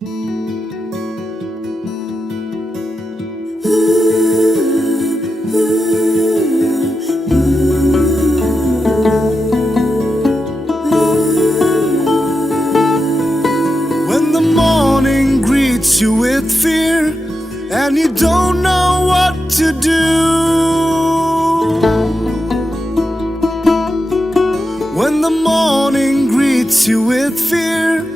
When the morning greets you with fear and you don't know what to do, when the morning greets you with fear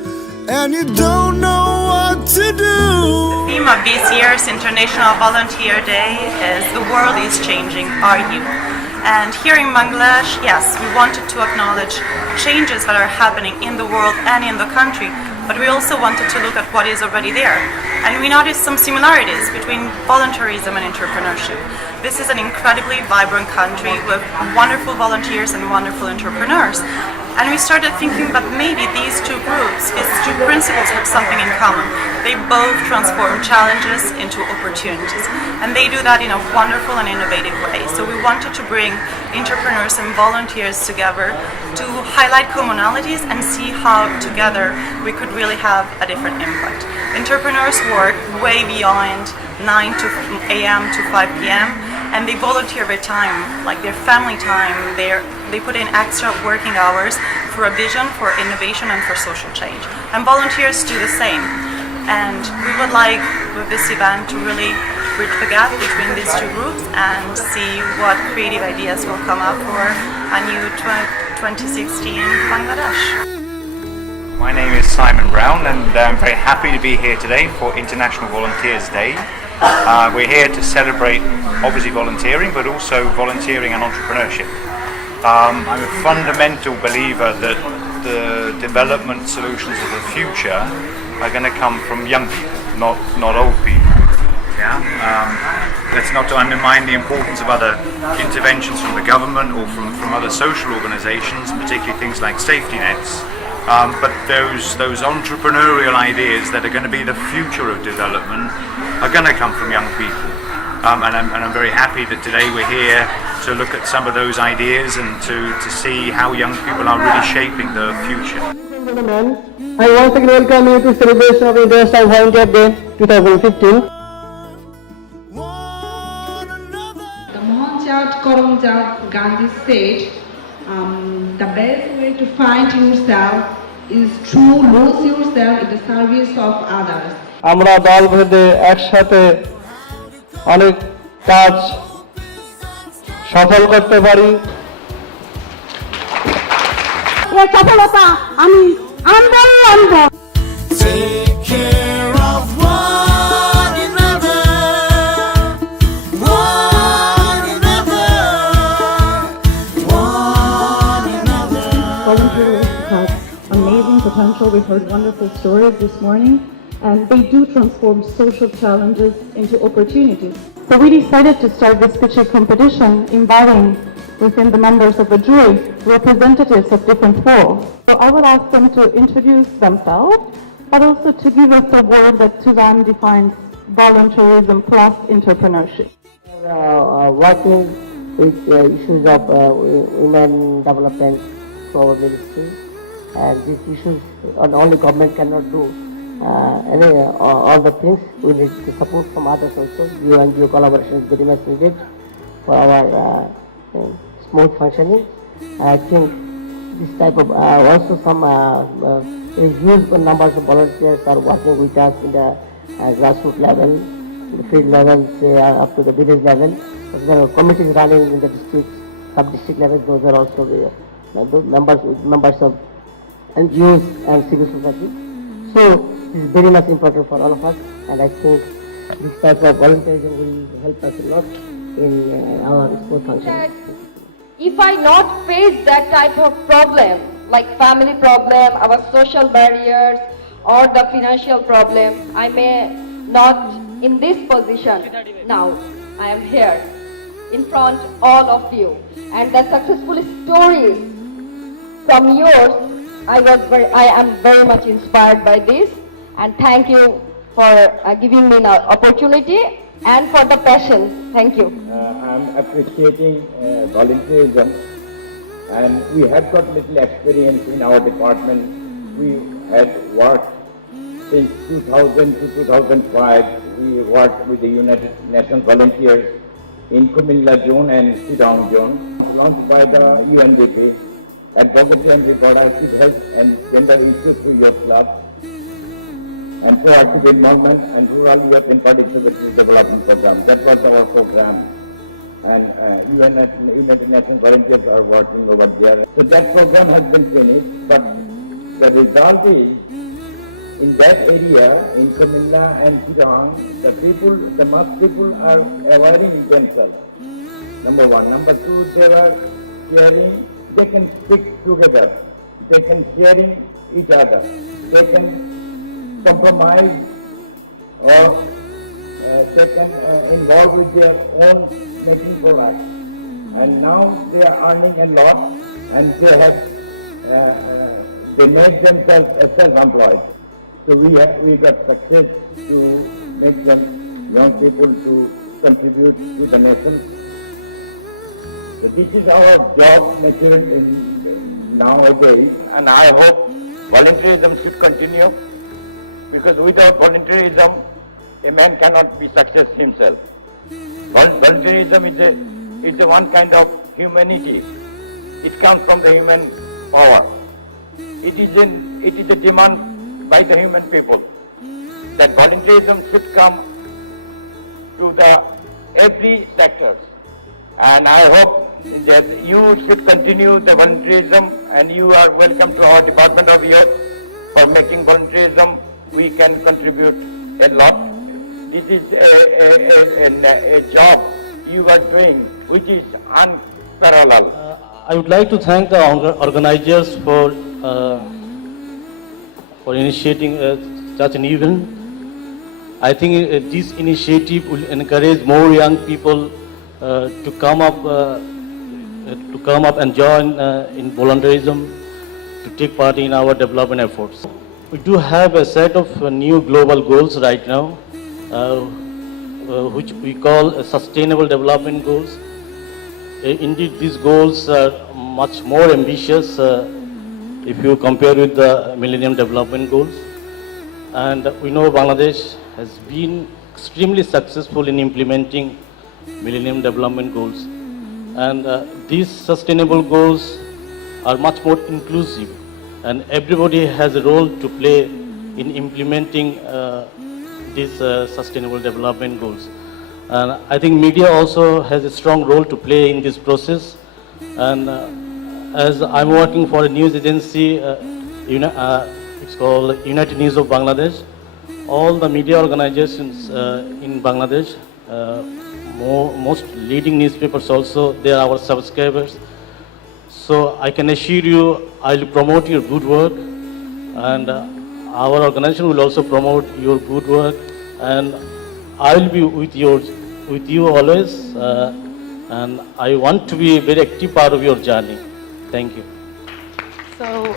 and you don't know what to do. The theme of this year's International Volunteer Day is "The world is changing, are you?" And here in Bangladesh, yes, we wanted to acknowledge changes that are happening in the world and in the country, but we also wanted to look at what is already there. And we noticed some similarities between volunteerism and entrepreneurship. This is an incredibly vibrant country with wonderful volunteers and wonderful entrepreneurs. And we started thinking that maybe these two groups, these two principles have something in common. They both transform challenges into opportunities. And they do that in a wonderful and innovative way. So we wanted to bring entrepreneurs and volunteers together to highlight commonalities and see how together we could really have a different impact. Entrepreneurs work way beyond 9 a.m. to 5 p.m. and they volunteer their time, like their family time. They put in extra working hours for a vision, for innovation, and for social change. And volunteers do the same. And we would like, with this event, to really bridge the gap between these two groups and see what creative ideas will come up for a new 2016 Bangladesh. My name is Simon Brown and I'm very happy to be here today for International Volunteers Day. We're here to celebrate obviously volunteering, but also volunteering and entrepreneurship. I'm a fundamental believer that the development solutions of the future are going to come from young people, not old people. Yeah? Let's not undermine the importance of other interventions from the government or from other social organizations, particularly things like safety nets. But those entrepreneurial ideas that are going to be the future of development are going to come from young people. And I'm very happy that today we're here to look at some of those ideas and to see how young people are really shaping the future. I once again welcome you to celebration of International Volunteer Day 2015. The Mohanchand Karamchand Gandhi said, the best way to find yourself is to lose yourself in the service of others. আমরা দল ভেদে একসাথে অনেক কাজ সফল করতে পারি। এই সফলতা আমি আনন্দ Take care of one another, one another, one another. Volunteers have amazing potential. We heard wonderful stories this morning, and they do transform social challenges into opportunities. So we decided to start this picture competition, inviting within the members of the jury representatives of different roles. So I will ask them to introduce themselves, but also to give us a word that to them defines volunteerism plus entrepreneurship. Working with issues of women development for our ministry, and these issues only government cannot do. All the things we need the support from others also. NGO collaboration is very much needed for our smooth functioning. I think this type of also some huge numbers of volunteers are working with us in the grassroots level, the field level, say, up to the village level. There are committees running in the district, sub-district level. Those are also those members of NGOs and civil society. So this is very much important for all of us, and I think this type of volunteerism will help us a lot in our smooth functioning. If I not face that type of problem, like family problem, our social barriers, or the financial problem, I may not in this position. Now I am here in front all of you, and the successful stories from yours, I am very much inspired by this, and thank you for giving me the opportunity and for the passion. Thank you. I'm appreciating volunteerism, and we have got little experience in our department. We had worked since 2000 to 2005, we worked with the United Nations volunteers in Kumilla zone and Sidong zone, launched by the UNDP, Advocacy and Reproductive Health and Gender Issues through Youth Club, and proactive involvement and rural youth in participatory development program. That was our program. And United Nations volunteers are working over there. So that program has been finished, but the result is, in that area, in Kumilla and Sidong, the most people are awareing themselves. Number one. Number two, they are sharing, they can stick together. They can sharing each other. They can compromise or they can involve with their own making products. And now they are earning a lot and they have, they make themselves self-employed. So we got success to make them young people to contribute to the nation. So this is our job nature in nowadays, and I hope volunteerism should continue, because without volunteerism, a man cannot be success himself. Volunteerism is a one kind of humanity. It comes from the human power. It is a demand by the human people that volunteerism should come to the every sectors. And I hope that you should continue the volunteerism, and you are welcome to our Department of Youth for making volunteerism. We can contribute a lot. This is a job you are doing which is unparalleled. I would like to thank the organizers for initiating such an event. I think this initiative will encourage more young people to come up and join in volunteerism, to take part in our development efforts. We do have a set of new global goals right now, which we call sustainable development goals. Indeed, these goals are much more ambitious if you compare with the Millennium Development Goals. And we know Bangladesh has been extremely successful in implementing Millennium Development Goals. And these sustainable goals are much more inclusive, and everybody has a role to play in implementing these sustainable development goals. And I think media also has a strong role to play in this process. And as I'm working for a news agency, it's called United News of Bangladesh, all the media organizations in Bangladesh, most leading newspapers also, they are our subscribers. So I can assure you, I'll promote your good work, and our organization will also promote your good work, and I will be with you always, and I want to be a very active part of your journey. Thank you. So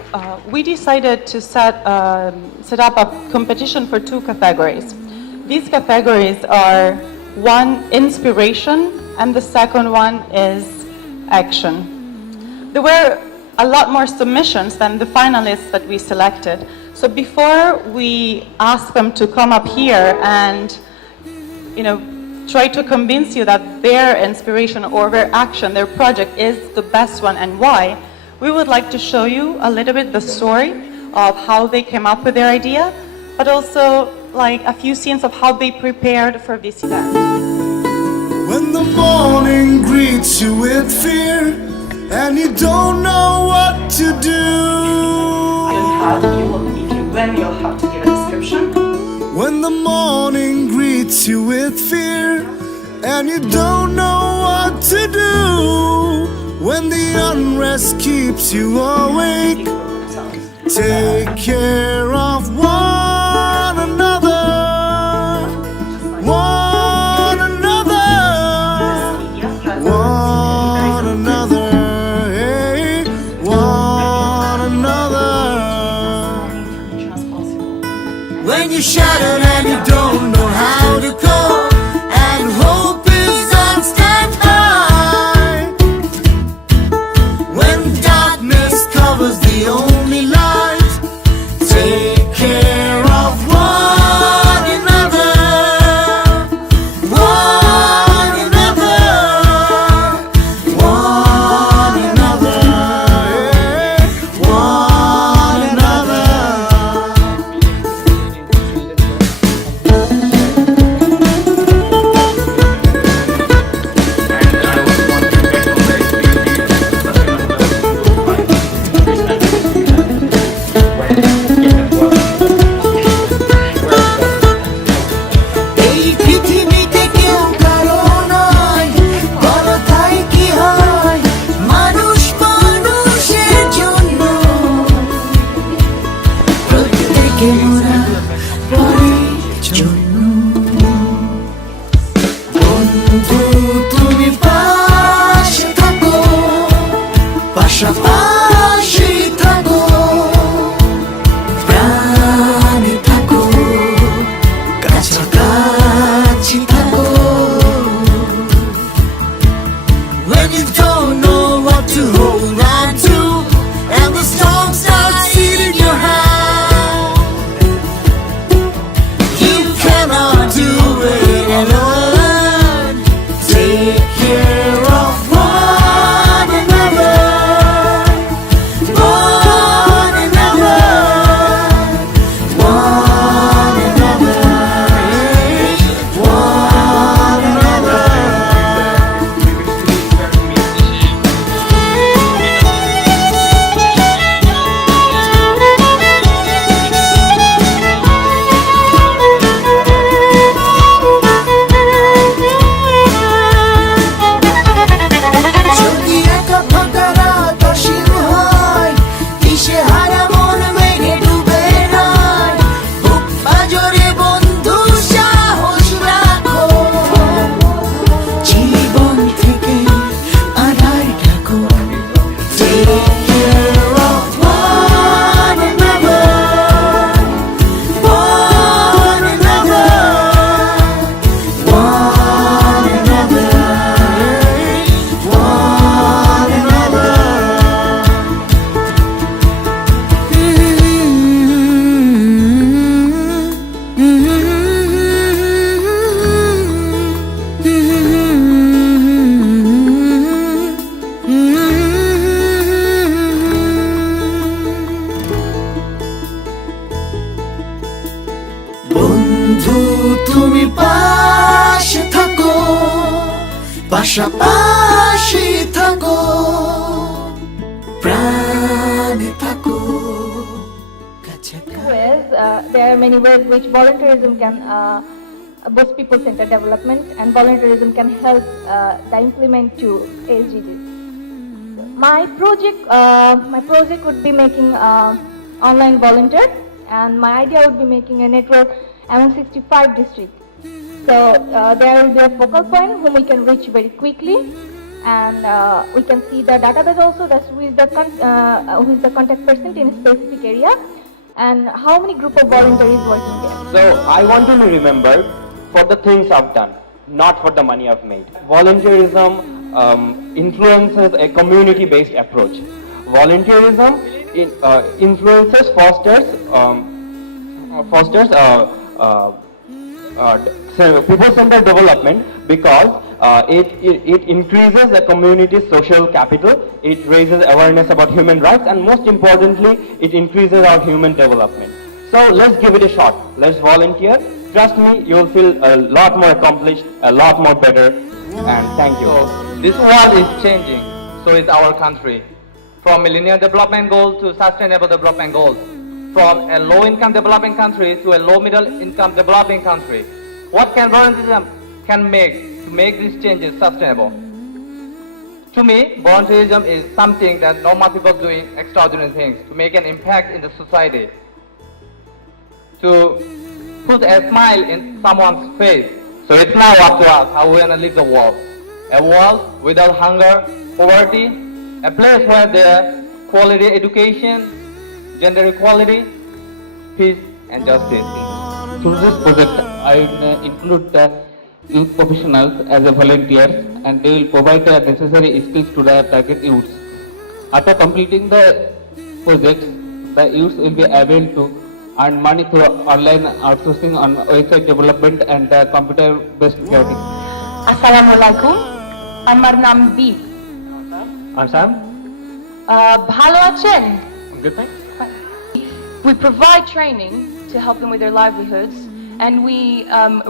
we decided to set up a competition for two categories. These categories are one, inspiration, and the second one is action. There were a lot more submissions than the finalists that we selected. So before we ask them to come up here and, try to convince you that their inspiration or their action, their project is the best one and why, we would like to show you a little bit the story of how they came up with their idea, but also like a few scenes of how they prepared for this event. When the morning greets you with fear and you don't know what to do, You'll have to give a description. when the morning greets you with fear and you don't know what to do, when the unrest keeps you awake, take care of one another, one another, one another, hey, one another. When you're shattered and you don't know how to cope, and hope is on standby, when darkness covers the only light, take care. you don't know what to hold on to, and the storm starts eating your hand. You cannot do it alone. Take care of one another, one another, one another, one another. যদি একা ফাঁকা রাত অসীম হয়, দিশেহারা মন মেঘে ডুবে নাই, বুক পাঁজরে বন্ধু সাহস রাখো, জীবন থেকে আড়াই থাকো। Take care of one another, one another, one another, one another. বন্ধু তুমি পাশে থাকো, পাশাপাশি থাকো, প্রাণে থাকো, কাছাকাছি। Ways, there are many ways which volunteerism can boost people-centered development, and volunteerism can help the implement to SDGs. My project would be making online volunteer, and my idea would be making a network among 65 districts. So there will be a focal point whom we can reach very quickly, and we can see the database also, that's who is the contact person in a specific area, and how many group of volunteers working there. So I want to be remembered for the things I've done, not for the money I've made. Volunteerism influences a community-based approach. Volunteerism influences, fosters people-centered development because it increases the community's social capital, it raises awareness about human rights, and most importantly, it increases our human development. So let's give it a shot. Let's volunteer. Trust me, you'll feel a lot more accomplished, a lot more better, and thank you. So this world is changing, so is our country. From Millennium Development Goals to Sustainable Development Goals. From a low-income developing country to a low-middle income developing country. What can volunteerism can make to make these changes sustainable? To me, volunteerism is something that normal people doing extraordinary things to make an impact in the society. To put a smile in someone's face. So it's now up to us how we're gonna live the world. A world without hunger, poverty, a place where there quality education, gender equality, peace and justice. Through this project, I will include the youth professionals as a volunteers, and they will provide the necessary skills to the target youths. After completing the project, the youths will be able to earn money through online outsourcing on website development and computer-based learning. আসসালামুয়ালাইকুম, আমার নাম B. I'm Sam. ভালো আছেন? I'm good, thanks. We provide training to help them with their livelihoods, and we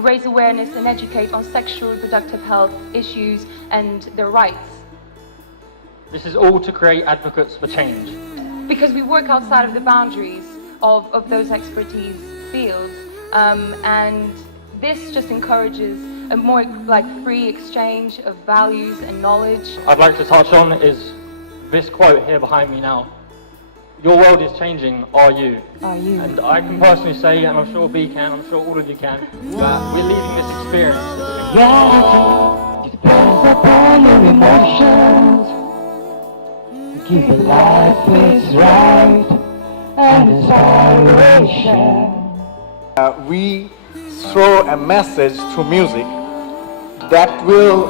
raise awareness and educate on sexual and reproductive health issues and their rights. This is all to create advocates for change. Because we work outside of the boundaries of those expertise fields, and this just encourages a more like free exchange of values and knowledge. I'd like to touch on is this quote here behind me now. Your world is changing, are you? Are you? And I can personally say, and I'm sure B can, I'm sure all of you can, that we're leading this experience. Reality depends upon your emotions. Give a life its right and inspiration. We throw a message through music that will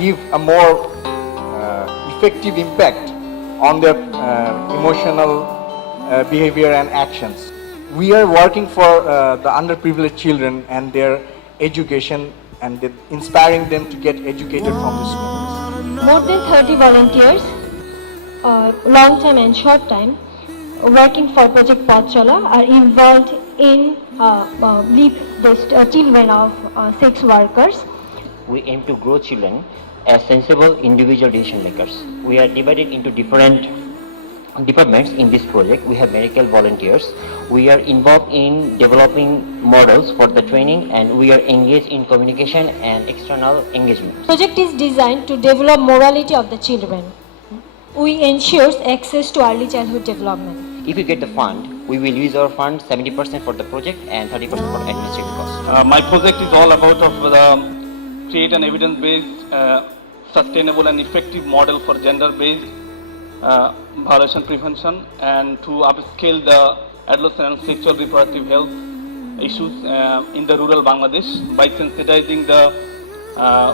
give a more effective impact on their emotional behavior and actions. We are working for the underprivileged children and their education and inspiring them to get educated from the schools. More than 30 volunteers, long time and short time, working for Project Pachala are involved in lead the children of sex workers. We aim to grow children as sensible individual decision makers. We are divided into different departments in this project. We have medical volunteers. We are involved in developing models for the training, and we are engaged in communication and external engagement. Project is designed to develop morality of the children. We ensure access to early childhood development. If we get the fund, we will use our fund 70% for the project and 30% for administrative costs. My project is all about create an evidence-based, sustainable and effective model for gender-based violation prevention, and to upscale the adolescent and sexual reproductive health issues in the rural Bangladesh by sensitizing the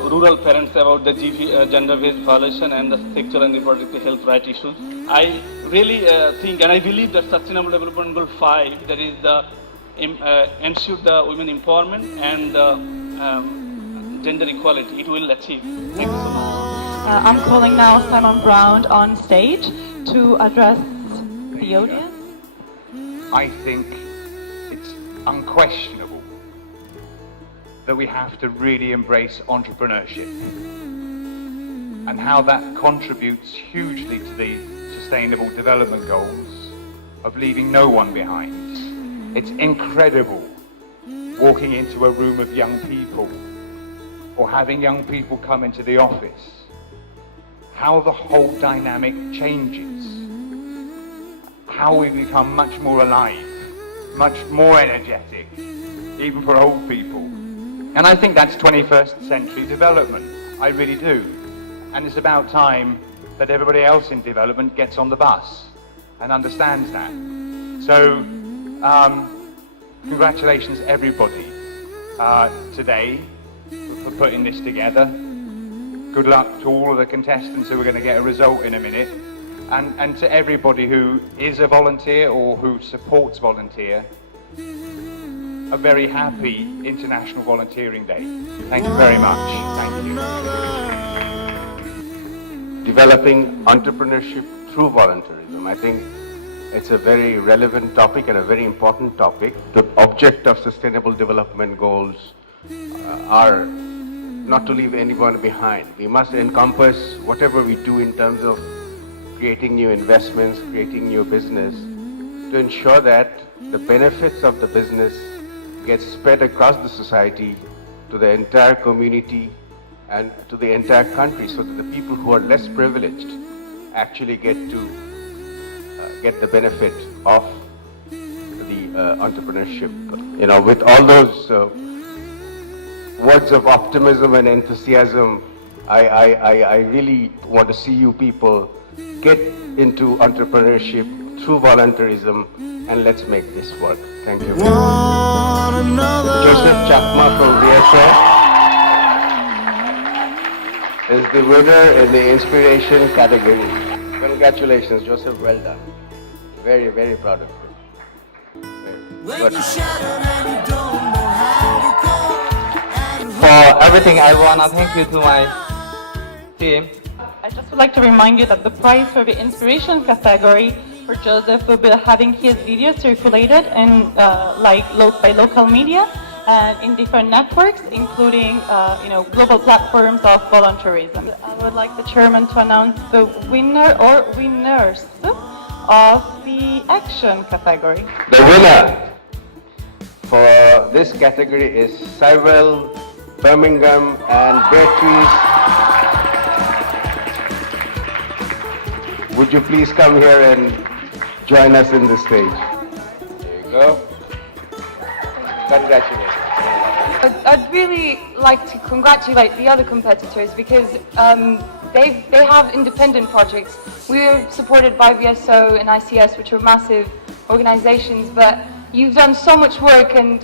rural parents about the gender-based violation and the sexual and reproductive health right issues. I really think and I believe that Sustainable Development Goal 5, that is the ensure the women empowerment and gender equality, it will achieve. Thank you so much. I'm calling now Simon Brown on stage to address the audience. I think it's unquestionable that we have to really embrace entrepreneurship and how that contributes hugely to the Sustainable Development Goals of leaving no one behind. It's incredible walking into a room of young people or having young people come into the office, how the whole dynamic changes, how we become much more alive, much more energetic, even for old people. And I think that's 21st century development. I really do. And it's about time that everybody else in development gets on the bus and understands that. So, congratulations everybody today for putting this together. Good luck to all of the contestants who are going to get a result in a minute. And to everybody who is a volunteer or who supports volunteer, a very happy International Volunteering Day. Thank you very much. Thank you. Developing entrepreneurship through volunteerism. I think it's a very relevant topic and a very important topic. The object of Sustainable Development Goals are not to leave anyone behind. We must encompass whatever we do in terms of creating new investments, creating new business, to ensure that the benefits of the business get spread across the society to the entire community and to the entire country, so that the people who are less privileged actually get the benefit of the entrepreneurship. You know, with all those words of optimism and enthusiasm, I really want to see you people get into entrepreneurship through volunteerism, and let's make this work. Thank you. Joseph Chakma from VSO is the winner in the inspiration category. Congratulations, Joseph. Well done. Very, very proud of you. Good. For everything, I wanna thank you to my team. I just would like to remind you that the prize for the inspiration category for Joseph will be having his videos circulated in by local media and in different networks, including global platforms of volunteerism. I would like the chairman to announce the winner or winners of the action category. The winner for this category is Cyril, Birmingham and Beatrice. Would you please come here and join us in the stage? There you go. Congratulations. I'd really like to congratulate the other competitors because they have independent projects. We're supported by VSO and ICS, which are massive organizations, but you've done so much work and,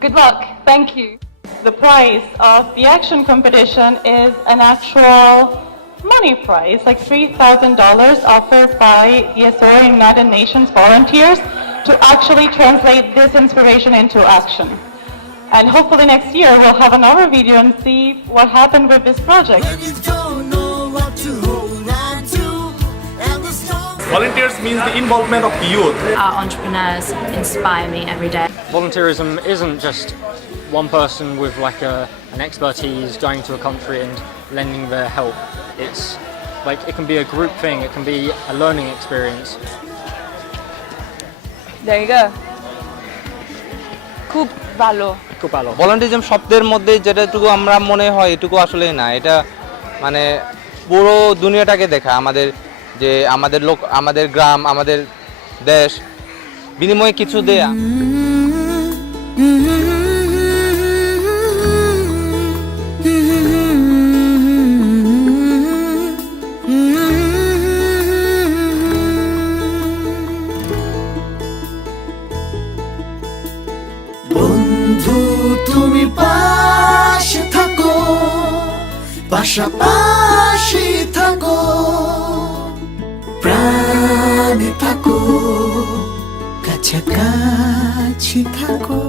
good luck. Thank you. The prize of the action competition is an actual money prize, like $3,000 offered by ESO, United Nations volunteers, to actually translate this inspiration into action. And hopefully next year we'll have another video and see what happened with this project. Volunteers means the involvement of youth. Our entrepreneurs inspire me every day. Volunteerism isn't just one person with like an expertise going to a country and lending their help. It's like it can be a group thing, it can be a learning experience. There you go. খুব ভালো। ভলান্টিয়ারিজম শব্দের মধ্যে যেটাটুকু আমরা মনে হয় এটুকু আসলে না, এটা মানে পুরো দুনিয়াটাকে দেখা, আমাদের যে আমাদের লোক, আমাদের গ্রাম, আমাদের দেশ বিনিময়ে কিছু দেয়া। বন্ধু তুমি পাশে থাকো, পাশাপাশি থাকো, প্রাণে থাকো, কাছাকাছি থাকো।